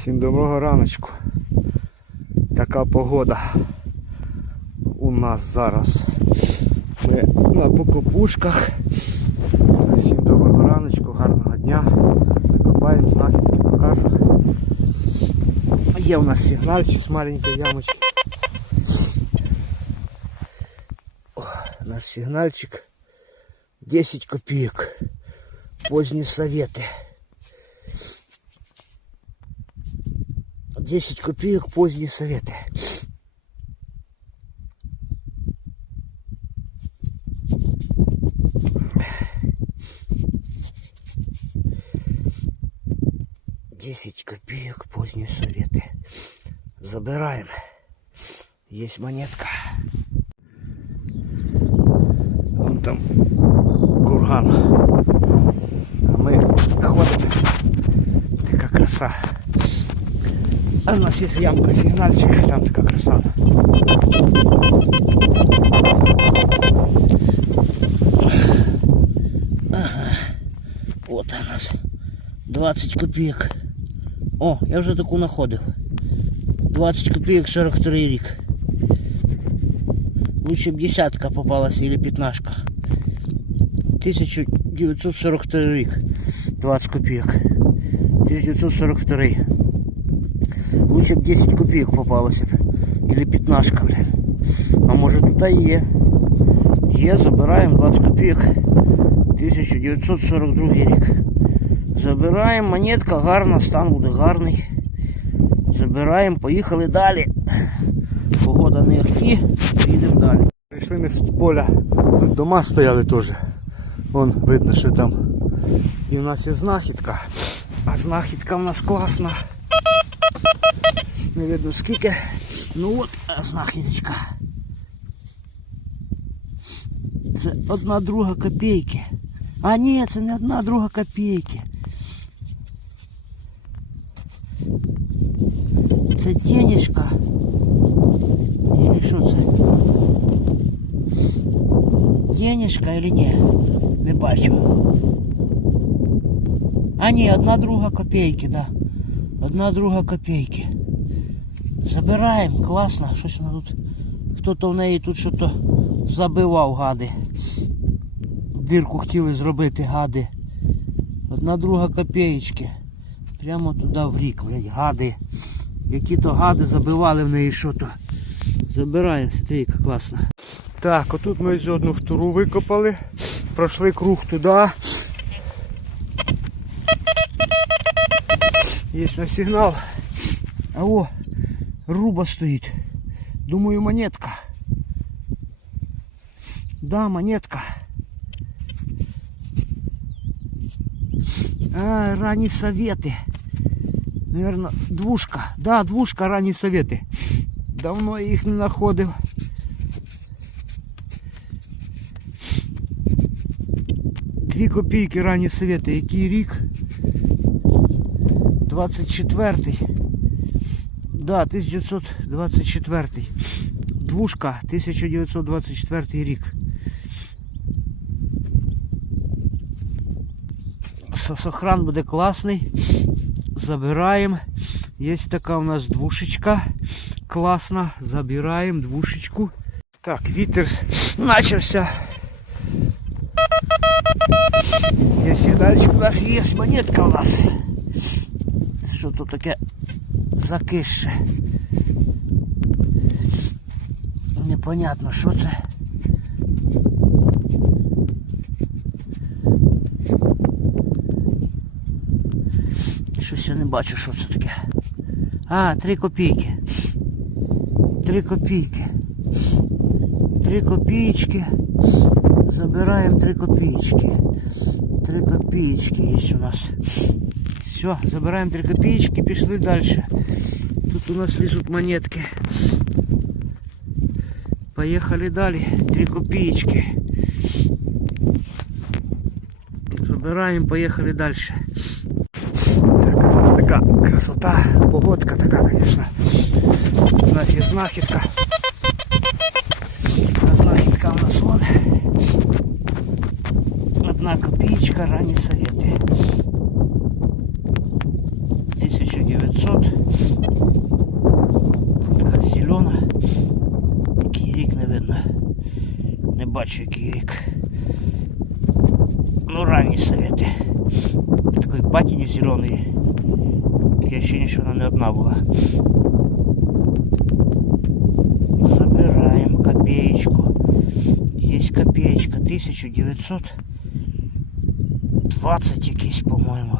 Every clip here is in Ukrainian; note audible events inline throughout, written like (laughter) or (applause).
Всім доброго раночку. Така погода у нас зараз. Ми на покопушках. Всім доброго раночку, гарного дня. Викопаємо знахідки, покажу. Є у нас сигнальчик з маленької ямочки. Сигнальчик 10 копеек. Поздние советы. 10 копеек поздние советы. Десять копеек поздние советы. Забираем. Есть монетка. Вон там курган. А мы ходим. Така краса. А у нас есть ямка сигнальчик, там така краса. Ага. Вот у нас 20 копеек. О, я вже таку знаходив. 20 копеек 42 рік. Лучше б десятка попалась или пятнашка. 1942 рік. 20 копеек. 1942. Лучше б 10 копеек попалося б. Или пятнашка, блин. А може тут і є. Є, забираємо 20 копеек. 1942 рік. Забираємо, монетка гарна, стан буде гарний. Забираємо, поїхали далі. Погода не ахті, їдемо далі. Прийшли ми з поля. Дома стояли теж. Вон видно, що там. І в нас є знахідка. А знахідка в нас класна. Не видно скільки. Ну от а, знахідочка. Це одна друга копійки. А ні, це не одна друга копійки. Це денежка. Или що це? Денежка или ні? Не бачу. А ні, одна друга копійки, да. Одна друга копійки. Забираємо, класно. Щось вона тут. Хто-то в неї тут щось забивав гади. Дирку хотіли зробити гади. Одна друга копеечки. Прямо туди в рік, блядь, гади. Які то гади забивали в неї що то. Забираємо, смотри, яка класна. Так, отут ми ось одну втору викопали. Пройшли круг туди. Є на сигнал. А о, руба стоїть. Думаю, монетка. Да, монетка. А, ранние советы. Наверное, двушка. Да, двушка, ранні совети. Давно я їх не знаходив. Дві копійки ранні совети. Який рік? 24-й. Да, 1924. Двушка, 1924 рік. Сохран буде класний. Забираємо. Є така у нас двушечка. Класна. Забираємо двушечку. Так, вітер почався. Є сигнальчик у нас є, монетка у нас. Що тут таке закисше? Непонятно, що це. Щось я не бачу, що це таке. А, три копійки. Три копійки. Три копійки. Забираємо три копійки. Три копійки є у нас. Все, забираємо три копійки, пішли далі. Тут у нас лежат монетки. Поехали далі. Три копеечки. Забираем, поехали дальше. Так, а тут така красота, погодка така, конечно. У нас є знахідка. Копеечка, ранние советы. 1900. Така зелена. Який рік не видно. Не бачу який рік. Ну, ранні совети. Такої патіні зеленої. Таке ощущение, що вона не одна була. Забираем копеечку. Есть копеечка. 1920 якийсь, по-моєму.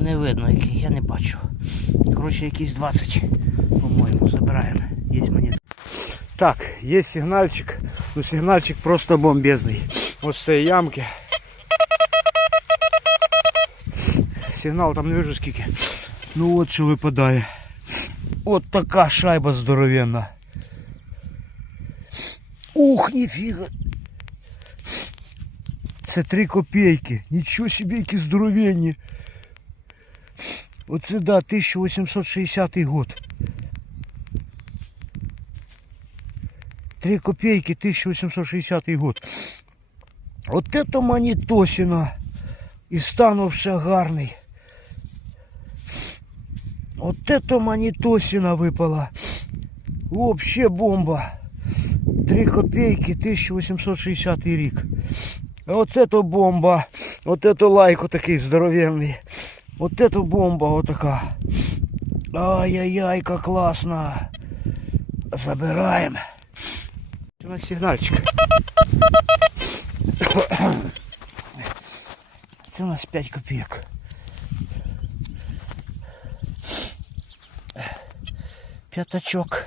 Не видно який, я не бачу. Коротше, якийсь 20, по-моєму, забираємо. Є монетка. Так, є сигнальчик. Ну сигнальчик просто бомбезний. Ось цієї ямки. Сигнал там не вижу скільки. Ну от що випадає. От така шайба здоровенна. Ух, ніфіга. Це 3 копійки. Нічого собі, які здоровенні. Оце да, 1860 год. 3 копейки 1860 год. От это монетосина. І становше гарний. От это монетосина випала. Вообще бомба. 3 копейки 1860 рік. А от это бомба. От это лайко такий здоровенний. Вот это бомба вот такая. Ай-яй-яй, как классно. Забираем. У нас сигнальчик. Це у нас 5 копійок. П'ятачок.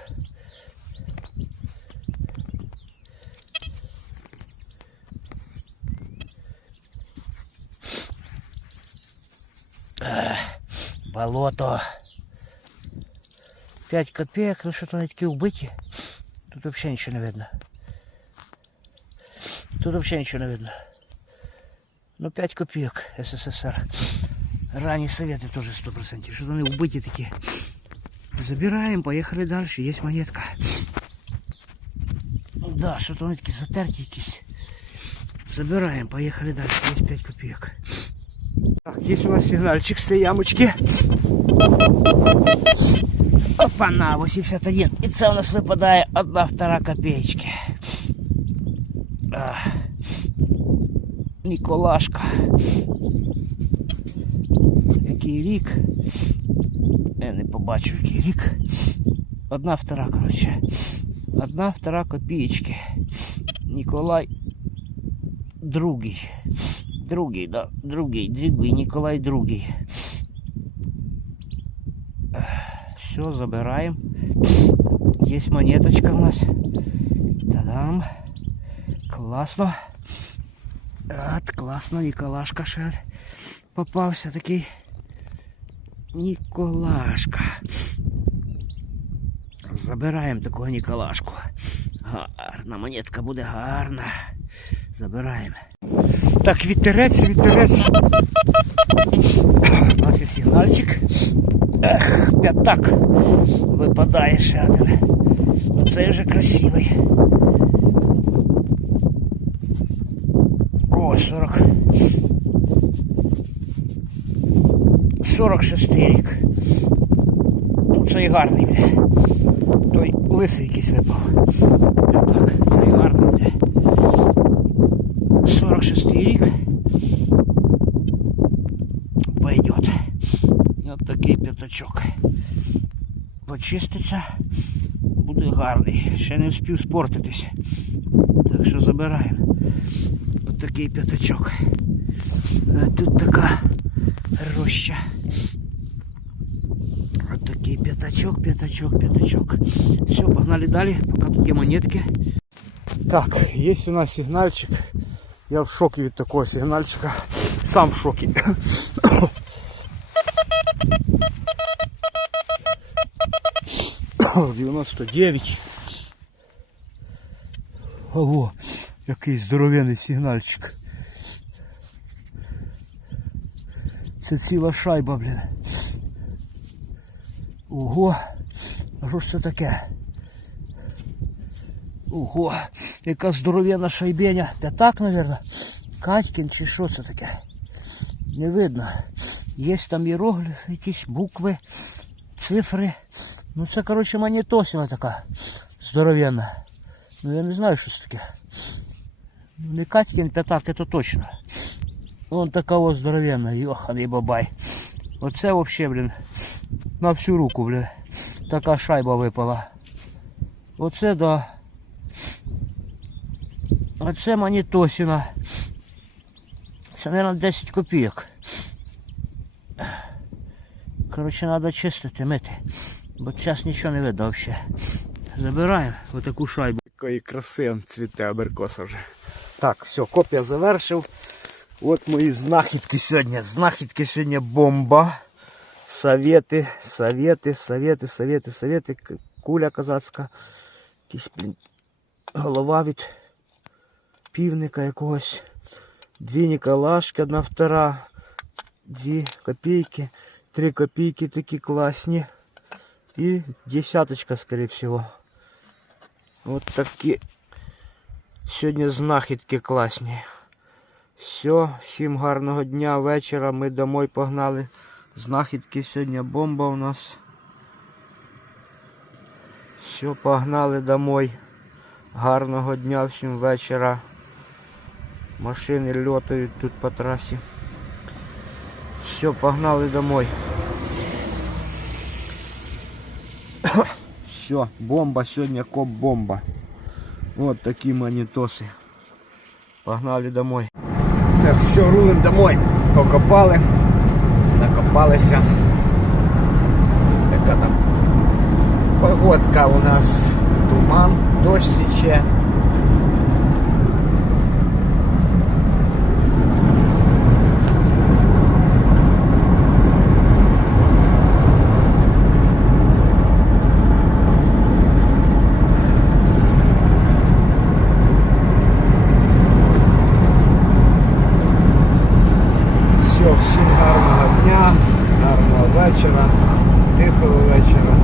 Болото. 5 копеек, ну що то вони такі вбиті. Тут взагалі нічого не видно. Тут взагалі нічого не видно. Ну 5 копеек СССР. Ранние советы тоже 100%. Что они убыти такие. Забираем, поехали дальше. Есть монетка. Да, что-то они такие затерті якісь. Забираем, поехали дальше. Есть 5 копеек. Так, есть у нас сигнальчик с этой ямочки. Опа-на, 81. І це у нас випадає одна втора копеечки. А, Ніколашка. Який рік? Я не побачу, який рік. Одна втора, коротше. Одна втора копеечки. Ніколай другий. Другий, да, другий, другий, Ніколай другий. Все, забираем. Есть монеточка у нас. Та-дам. Класно. От, класно, Ніколашка ще попався такий. Ніколашка. Забираємо такого Ніколашку. Гарна монетка буде гарна. Забираємо. Так, вітерець, вітерець. У нас є сигнальчик. Ех, п'ятак. Випадає ще один. Ну, Цей вже красивий. О, 40. 46 рік. Ну, цей гарний, бля. Той лисий якийсь випав. Так, цей гарний, бля. 46 рік. Пойдет. От такий п'ятачок. Почиститься, буде гарний. Ще не встиг спортитись. Так що забираємо. От такий п'ятачок. А тут така роща. От такий п'ятачок, п'ятачок, п'ятачок. Все, погнали далі, поки тут є монетки. Так, есть у нас сигнальчик. Я в шоке від такого сигнальчика. Сам в шоке. (coughs) Девяносто девять. Ого, який здоровенний сигнальчик. Це ціла шайба, блін. Ого. А Що ж це таке? Ого, яка здоровенна шайбеня. П'ятак, мабуть. Катькін чи що це таке? Не видно. Є там іерогліфи, якісь букви, цифри. Ну це, коротше, монетосина така здоровенна. Ну я не знаю, що це таке. Ну, не Катькін п'ятак, це точно. Вон така ось здоровенна, йоханий бабай. Оце взагалі, блін, на всю руку, блін. Така шайба випала. Оце да. Оце монетосина. Це, мабуть, 10 копійок. Коротше, треба чистити, мити. Бо зараз нічого не видно взагалі. Забираємо отаку шайбу. Якої краси цвіте аберкоса вже. Так, все, копія завершив. От мої знахідки сьогодні. Знахідки сьогодні бомба. Совети, совети, совети, совети, совети. К- Куля козацька. Якийсь, блін, голова від півника якогось. Дві Ніколашки, одна втора. Дві копійки. Три копійки такі класні. І десяточка, скорее всего. От такі сьогодні знахідки класні. Все, всім гарного дня, вечора. Ми домой погнали. Знахідки сьогодні бомба у нас. Все, погнали домой. Гарного дня всім вечора. Машини льотають тут по трасі. Все, погнали домой. (coughs) Все, бомба сьогодні коп-бомба. Вот такие монетосы. Погнали домой. Так, все, рулим домой. Покопали. Накопалися. Така там погодка у нас. Туман, дощ січе. Все, всім гарного дня, гарного вечора, тихого вечора.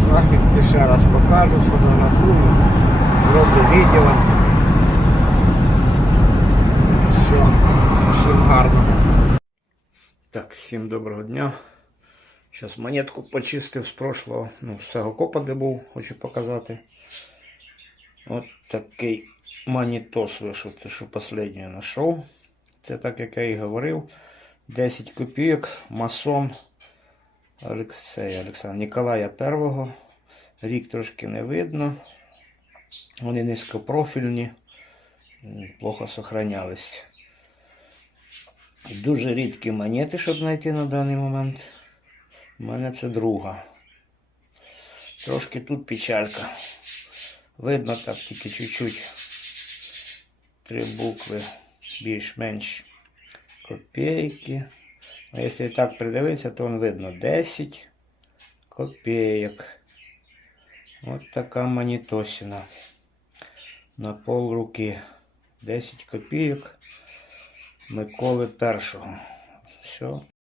Знахідки ще раз покажу, сфотографую, зроблю відео. Все, всім гарно. Так, всім доброго дня. Зараз монетку почистив з прошлого, ну, з цього копа, де був, хочу показати. От такий монітос вийшов, це що останнє знайшов. Це так, як я і говорив. 10 копійок, масон Олексія Олександра Ніколая I. Рік трошки не видно. Вони низькопрофільні, плохо сохранялись. Дуже рідкі монети, щоб знайти на даний момент. У мене це друга. Трошки тут печалька. Видно так тільки чуть-чуть. Три букви більш-менш копійки. А якщо так придивитися, то видно 10 копійок. От така манітосіна. На пол руки. 10 копійок Миколи першого. Все.